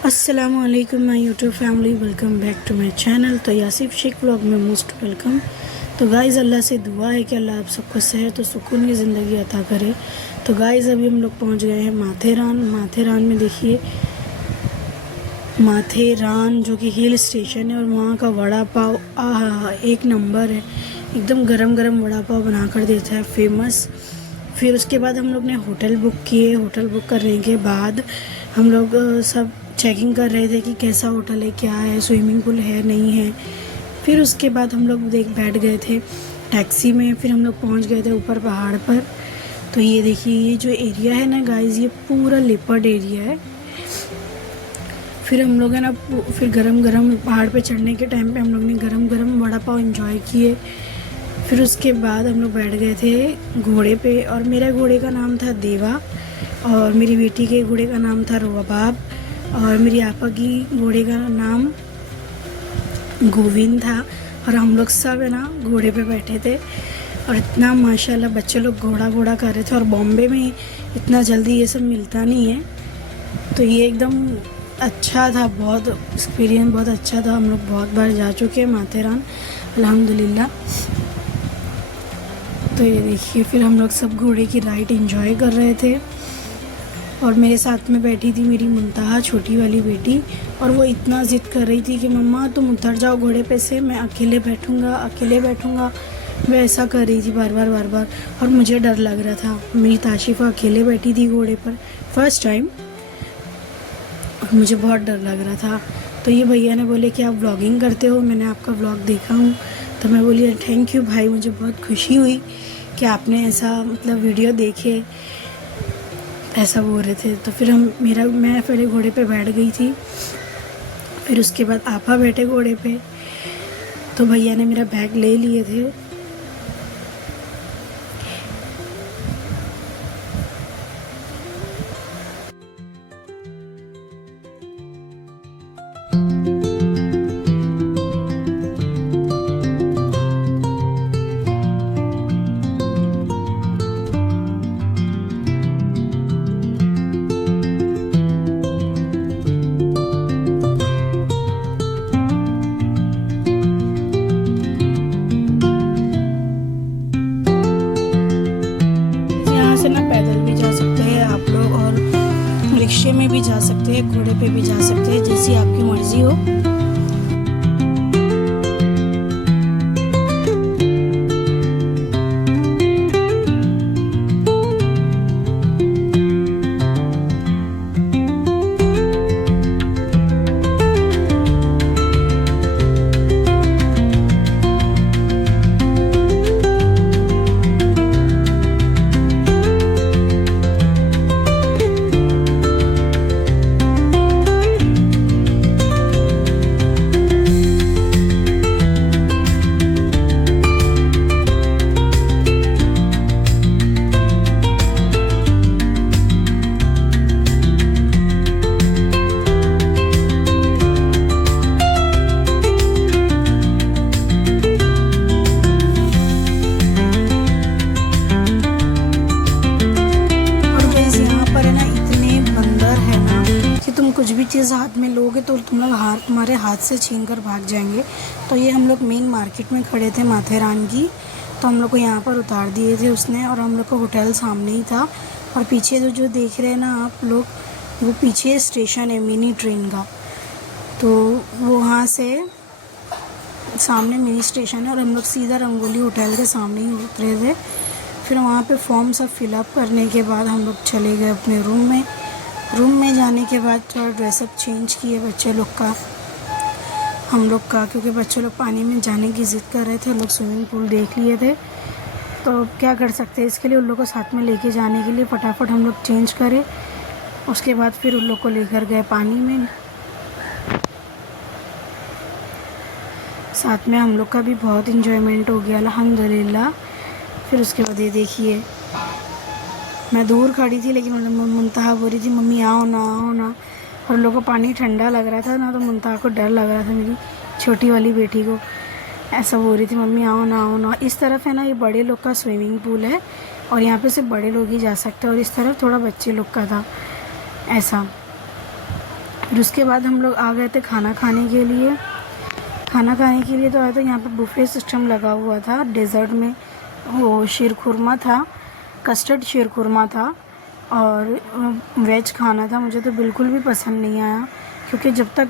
अस्सलामुअलैकुम my YouTube family, welcome back to my channel. तो Yasif Sheikh vlog में मोस्ट वेलकम। तो गाइज़ अल्लाह से दुआ है कि अल्लाह आप सबको सेहत और सुकून की ज़िंदगी अता करे। तो गाइज़ अभी हम लोग पहुंच गए हैं माथेरान में। देखिए माथेरान जो कि हिल स्टेशन है, और वहाँ का वड़ा पाव एक नंबर है। एकदम गरम गरम वड़ा पाव बना कर देता है, फेमस। फिर उसके बाद हम लोग ने होटल बुक किए। होटल बुक करने के बाद हम लोग सब चेकिंग कर रहे थे कि कैसा होटल है, क्या है, स्विमिंग पूल है नहीं है। फिर उसके बाद हम लोग बैठ गए थे टैक्सी में। फिर हम लोग पहुंच गए थे ऊपर पहाड़ पर। तो ये देखिए, ये जो एरिया है ना गाइज़, ये पूरा लेपर्ड एरिया है। फिर हम लोग है ना, फिर गरम गरम पहाड़ पे चढ़ने के टाइम पे हम लोग ने गरम गरम वड़ा पाव एंजॉय किए। फिर उसके बाद हम लोग बैठ गए थे घोड़े पे, और मेरे घोड़े का नाम था देवा, और मेरी बेटी के घोड़े का नाम था रोबाब, और मेरी आपा की घोड़े का नाम गोविंद था। और हम लोग सब है ना घोड़े पे बैठे थे, और इतना माशाल्लाह बच्चे लोग घोड़ा कर रहे थे। और बॉम्बे में इतना जल्दी ये सब मिलता नहीं है, तो ये एकदम अच्छा था। बहुत एक्सपीरियंस बहुत अच्छा था। हम लोग बहुत बार जा चुके हैं माथेरान अल्हम्दुलिल्लाह। तो ये देखिए, फिर हम लोग सब घोड़े की राइड एंजॉय कर रहे थे। और मेरे साथ में बैठी थी मेरी मुंतहा, छोटी वाली बेटी, और वो इतना ज़िद कर रही थी कि मम्मा तुम उतर जाओ घोड़े पे से, मैं अकेले बैठूँगा। मैं ऐसा कर रही थी बार बार। और मुझे डर लग रहा था। मेरी ताशिफ़ा अकेले बैठी थी घोड़े पर फर्स्ट टाइम, और मुझे बहुत डर लग रहा था। तो ये भैया ने बोले कि आप व्लॉगिंग करते हो, मैंने आपका व्लॉग देखा हूँ। तो मैं बोली थैंक यू भाई, मुझे बहुत खुशी हुई कि आपने ऐसा मतलब वीडियो देखे, ऐसा बोल रहे थे। तो फिर मैं पहले घोड़े पे बैठ गई थी। फिर उसके बाद आपा बैठे घोड़े पे। तो भैया ने मेरा बैग ले लिए थे। से ना पैदल भी जा सकते हैं आप लोग, और रिक्शे में भी जा सकते हैं, घोड़े पे भी जा सकते हैं, जैसी आपकी मर्जी हो। कुछ भी चीज़ हाथ में लोगे तो तुम्हारे हाथ से छीन कर भाग जाएंगे। तो ये हम लोग मेन मार्केट में खड़े थे माथेरान की। तो हम लोग को यहाँ पर उतार दिए थे उसने, और हम लोग को होटल सामने ही था। और पीछे जो देख रहे हैं ना आप लोग, वो पीछे स्टेशन है मिनी ट्रेन का। तो वो वहाँ से सामने मिनी स्टेशन है, और हम लोग सीधा रंगोली होटल के सामने ही उतरे थे। फिर वहाँ पे फॉर्म सब फिलअप करने के बाद हम लोग चले गए अपने रूम में जाने के बाद थोड़ा ड्रेसअप चेंज किए बच्चे लोग का, हम लोग का, क्योंकि बच्चे लोग पानी में जाने की ज़िद कर रहे थे। लोग स्विमिंग पूल देख लिए थे, तो क्या कर सकते हैं, इसके लिए उन लोग को साथ में लेके जाने के लिए फटाफट हम लोग चेंज करे। उसके बाद फिर उन लोग को लेकर गए पानी में। साथ में हम लोग का भी बहुत इंजॉयमेंट हो गया अल्हम्दुलिल्लाह। फिर उसके बाद ये देखिए, मैं दूर खड़ी थी, लेकिन मुंतहा बोल रही थी मम्मी आओ ना। और लोगों को पानी ठंडा लग रहा था ना, तो मुंतहा को डर लग रहा था, मेरी छोटी वाली बेटी को। ऐसा बोल रही थी मम्मी आओ ना। इस तरफ है ना ये बड़े लोग का स्विमिंग पूल है, और यहाँ पे सिर्फ बड़े लोग ही जा सकते हैं, और इस तरफ थोड़ा बच्चे लोग का था ऐसा। फिर उसके बाद हम लोग आ गए थे खाना खाने के लिए। खाना खाने के लिए तो आया था, यहाँ पे बुफे सिस्टम लगा हुआ था। डेज़र्ट में वो शीर खुरमा था, कस्टर्ड शीर खुरमा था और वेज खाना था। मुझे तो बिल्कुल भी पसंद नहीं आया, क्योंकि जब तक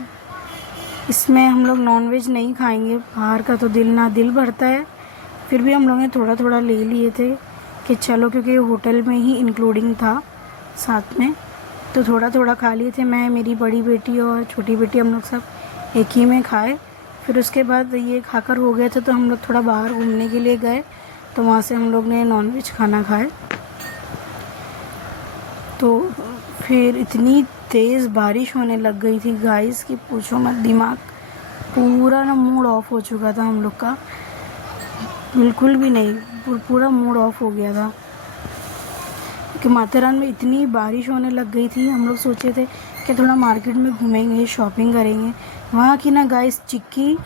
इसमें हम लोग नॉन वेज नहीं खाएंगे बाहर का तो दिल भरता है। फिर भी हम लोगों ने थोड़ा थोड़ा ले लिए थे कि चलो, क्योंकि होटल में ही इंक्लूडिंग था साथ में, तो थोड़ा थोड़ा खा लिए थे। मैं, मेरी बड़ी बेटी और छोटी बेटी, हम लोग सब एक ही में खाए। फिर उसके बाद ये खाकर हो गए थे तो हम लोग थोड़ा बाहर घूमने के लिए गए, तो वहाँ से हम लोग ने नॉन वेज खाना खाए। तो फिर इतनी तेज़ बारिश होने लग गई थी गाइस कि पूछो मत। दिमाग पूरा ना मूड ऑफ हो चुका था हम लोग का, बिल्कुल भी नहीं, पूरा मूड ऑफ हो गया था कि माथेरान में इतनी बारिश होने लग गई थी। हम लोग सोचे थे कि थोड़ा मार्केट में घूमेंगे, शॉपिंग करेंगे। वहाँ की ना गाइस चिक्की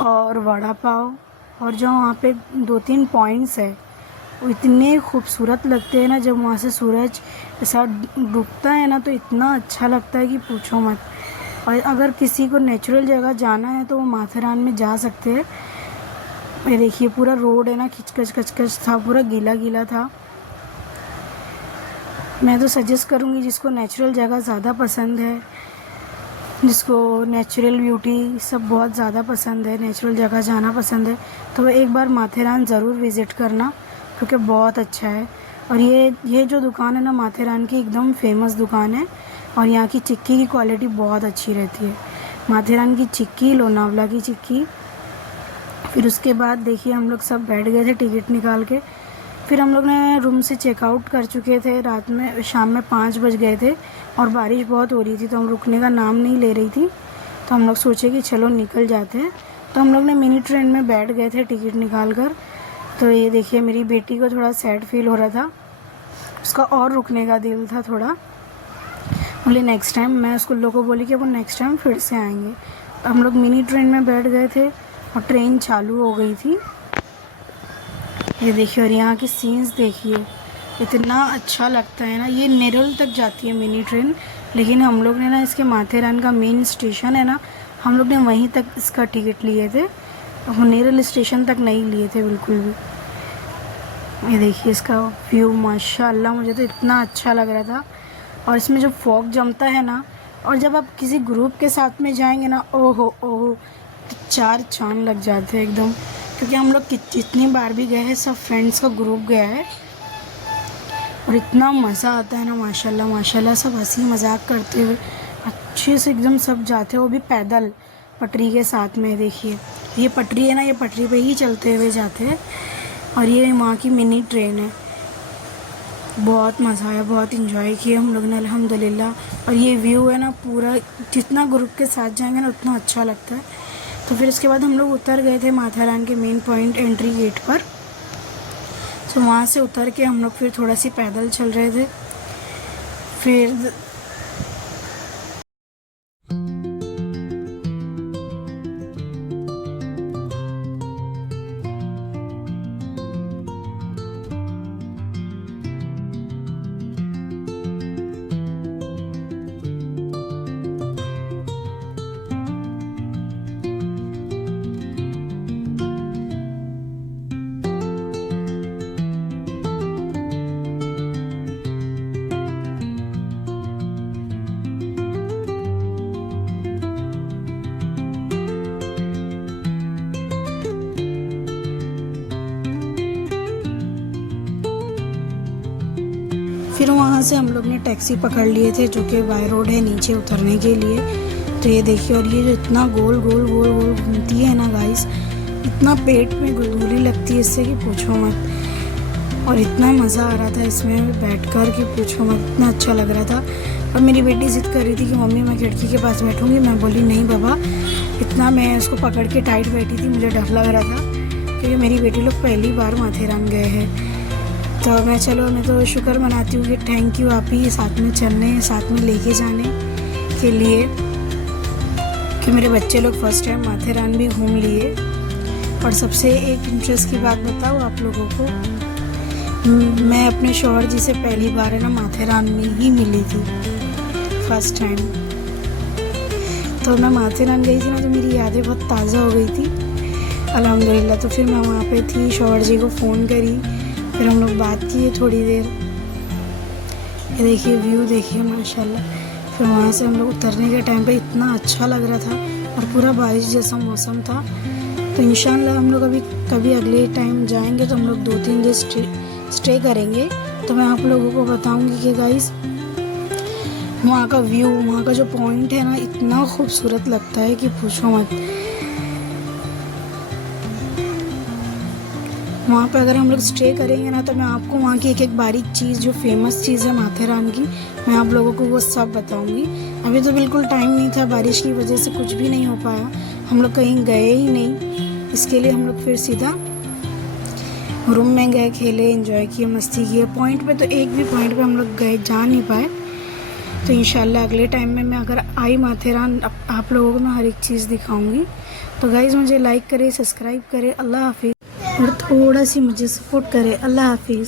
और वड़ा पाव और जो वहाँ पे 2-3 पॉइंट्स है वो इतने खूबसूरत लगते हैं ना। जब वहाँ से सूरज ऐसा डूबता है ना तो इतना अच्छा लगता है कि पूछो मत। और अगर किसी को नेचुरल जगह जाना है तो वो माथेरान में जा सकते हैं। ये देखिए पूरा रोड है ना खिचखच खचखच था, पूरा गीला गीला था। मैं तो सजेस्ट करूँगी जिसको नेचुरल जगह ज़्यादा पसंद है, जिसको नेचुरल ब्यूटी सब बहुत ज़्यादा पसंद है, नेचुरल जगह जाना पसंद है, तो वो एक बार माथेरान ज़रूर विज़िट करना, क्योंकि बहुत अच्छा है। और ये जो दुकान है ना माथेरान की, एकदम फेमस दुकान है और यहाँ की चिक्की की क्वालिटी बहुत अच्छी रहती है। माथेरान की चिक्की, लोनावला की चिक्की। फिर उसके बाद देखिए हम लोग सब बैठ गए थे टिकट निकाल के। फिर हम लोग ने रूम से चेकआउट कर चुके थे, रात में शाम में 5 बज गए थे और बारिश बहुत हो रही थी, तो हम रुकने का नाम नहीं ले रही थी। तो हम लोग सोचे कि चलो निकल जाते हैं, तो हम लोग ने मिनी ट्रेन में बैठ गए थे टिकट निकाल कर। तो ये देखिए मेरी बेटी को थोड़ा सैड फील हो रहा था, उसका और रुकने का दिल था थोड़ा। बोले नेक्स्ट टाइम, मैं उसको लोगों को बोली कि वो नेक्स्ट टाइम फिर से आएंगे। तो हम लोग मिनी ट्रेन में बैठ गए थे और ट्रेन चालू हो गई थी। ये देखिए और यहाँ की सीन्स देखिए, इतना अच्छा लगता है ना। ये नेरल तक जाती है मिनी ट्रेन, लेकिन हम लोग ने ना इसके माथेरान का मेन स्टेशन है ना, हम लोग ने वहीं तक इसका टिकट लिए थे, नेरल स्टेशन तक नहीं लिए थे बिल्कुल भी। ये देखिए इसका व्यू, माशाल्लाह मुझे तो इतना अच्छा लग रहा था। और इसमें जो फॉग जमता है ना, और जब आप किसी ग्रुप के साथ में जाएंगे ना, ओहो ओहो, तो 4 चांद लग जाते हैं एकदम। क्योंकि हम लोग जितनी बार भी गए हैं सब फ्रेंड्स का ग्रुप गया है और इतना मज़ा आता है ना, माशाल्लाह माशाल्लाह। सब हंसी मजाक करते हुए अच्छे से एकदम सब जाते हैं, वो भी पैदल पटरी के साथ में। देखिए ये पटरी है ना, ये पटरी पे ही चलते हुए जाते हैं। और ये वहाँ की मिनी ट्रेन है। बहुत मज़ा आया, बहुत इन्जॉय किया हम लोग ने अल्हम्दुलिल्लाह। और ये व्यू है ना पूरा, जितना ग्रुप के साथ जाएंगे ना उतना अच्छा लगता है। तो फिर उसके बाद हम लोग उतर गए थे माथेरान के मेन पॉइंट एंट्री गेट पर। तो वहाँ से उतर के हम लोग फिर थोड़ा सी पैदल चल रहे थे। फिर वहाँ से हम लोग ने टैक्सी पकड़ लिए थे, जो कि बाय रोड है नीचे उतरने के लिए। तो ये देखिए, और ये जो इतना गोल गोल गोल गोल घूमती है ना गाइस, इतना पेट में गुदगुदी लगती है इससे कि पूछो मत। और इतना मज़ा आ रहा था इसमें बैठकर कि पूछो मत, इतना अच्छा लग रहा था। और मेरी बेटी ज़िद कर रही थी कि मम्मी मैं खिड़की के पास बैठूँगी। मैं बोली नहीं बाबा, इतना मैं उसको पकड़ के टाइट बैठी थी, मुझे डर लग रहा था क्योंकि मेरी बेटी लोग पहली बार माथेरान गए हैं। तो मैं तो शुक्र मनाती हूँ कि थैंक यू आप ही साथ में चलने, साथ में लेके जाने के लिए, कि मेरे बच्चे लोग फर्स्ट टाइम माथेरान भी घूम लिए। और सबसे एक इंटरेस्ट की बात बताऊँ आप लोगों को, मैं अपने शौहर जी से पहली बार है ना माथेरान में ही मिली थी, फर्स्ट टाइम। तो मैं माथेरान गई थी ना, तो मेरी यादें बहुत ताज़ा हो गई थी अल्हम्दुलिल्लाह। तो फिर मैं वहाँ पे थी, शौहर जी को फ़ोन करी, फिर हम लोग बात किए थोड़ी देर। ये देखिए व्यू देखिए माशाल्लाह। फिर वहाँ से हम लोग उतरने के टाइम पे इतना अच्छा लग रहा था और पूरा बारिश जैसा मौसम था। तो इंशाल्लाह हम लोग अभी कभी अगले टाइम जाएंगे तो हम लोग 2-3 दिन स्टे करेंगे। तो मैं आप लोगों को बताऊंगी कि गाइस वहाँ का व्यू, वहाँ का जो पॉइंट है ना, इतना खूबसूरत लगता है कि पूछो मत। वहाँ पे अगर हम लोग स्टे करेंगे ना, तो मैं आपको वहाँ की एक एक बारीक चीज़, जो फेमस चीज़ है माथेरान की, मैं आप लोगों को वो सब बताऊंगी। अभी तो बिल्कुल टाइम नहीं था, बारिश की वजह से कुछ भी नहीं हो पाया, हम लोग कहीं गए ही नहीं। इसके लिए हम लोग फिर सीधा रूम में गए, खेले, एंजॉय किए, मस्ती किए। पॉइंट पे तो एक भी पॉइंट पे हम लोग गए, जा नहीं पाए। तो इंशाल्लाह अगले टाइम में मैं अगर आई माथेरान, आप लोगों को मैं हर एक चीज़ दिखाऊंगी। तो गाइज़ मुझे लाइक करें, सब्सक्राइब करें। अल्लाह हाफिज़। और थोड़ा सी मुझे सपोर्ट करें। अल्लाह हाफिज़।